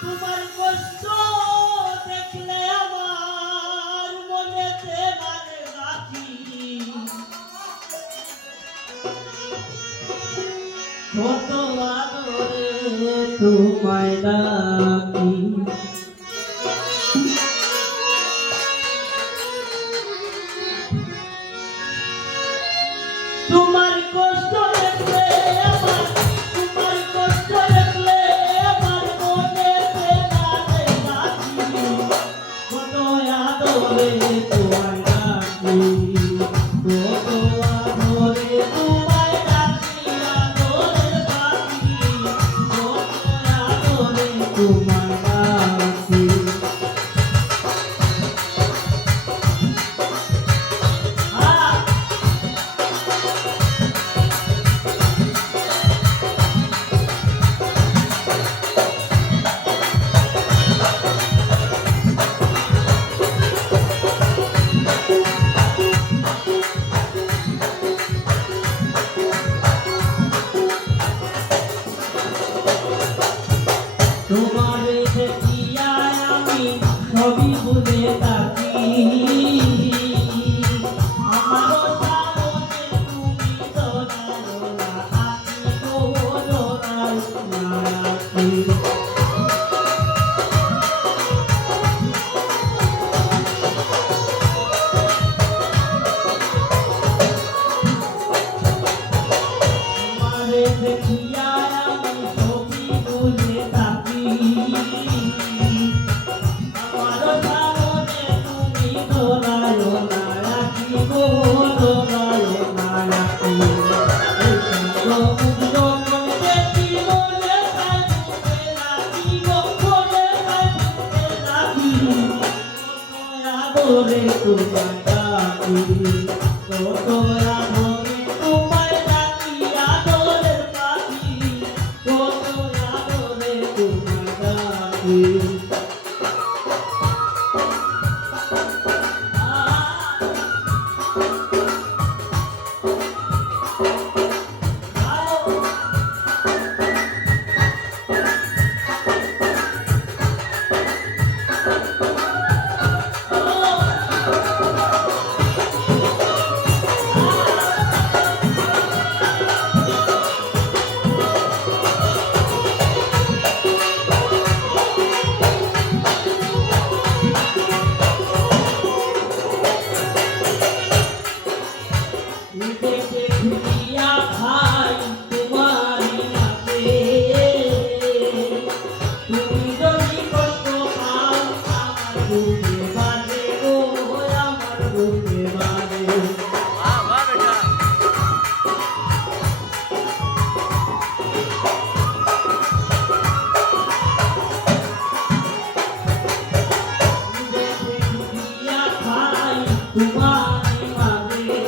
তোমার কষ্ট দেখলে আমার মনেতে মানে বাকি কত আদরে তোমায় ডাকি তোমার কষ্ট দেখলে আমার তোমার কষ্ট দেখলে আমার মনেতে মানে বাকি কত আদরে তোমায় ডাকি কত আদরে তোমায় ডাকি আদরের বাকি কত আদরে তোমায় ডাকি তোমারে দেখিয়া আমি সবই ভুলে থাকি আমারও সামনে তুমি ধরালো না আঁকি গো ধরালো না আঁকি তোমারে দেখিয়া আমি সবই ভুলে থাকি আমারও সামনে তুমি ধরালো না আঁকি গো ধরালো না আঁকি তোমায় ডাকি কত আদরে তোমায় ডাকি আদরের পাখি কত আদরে তোমায় ডাকি দেখিয়া ভাই তোমারি হাতে তুমি যদি কষ্ট পাও আমার বুকে বাজে গো আমার বুকে বাজে দেখিয়া ভাই তোমারি মাঝে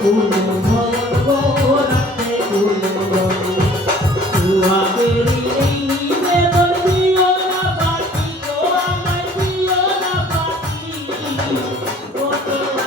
Uno, তো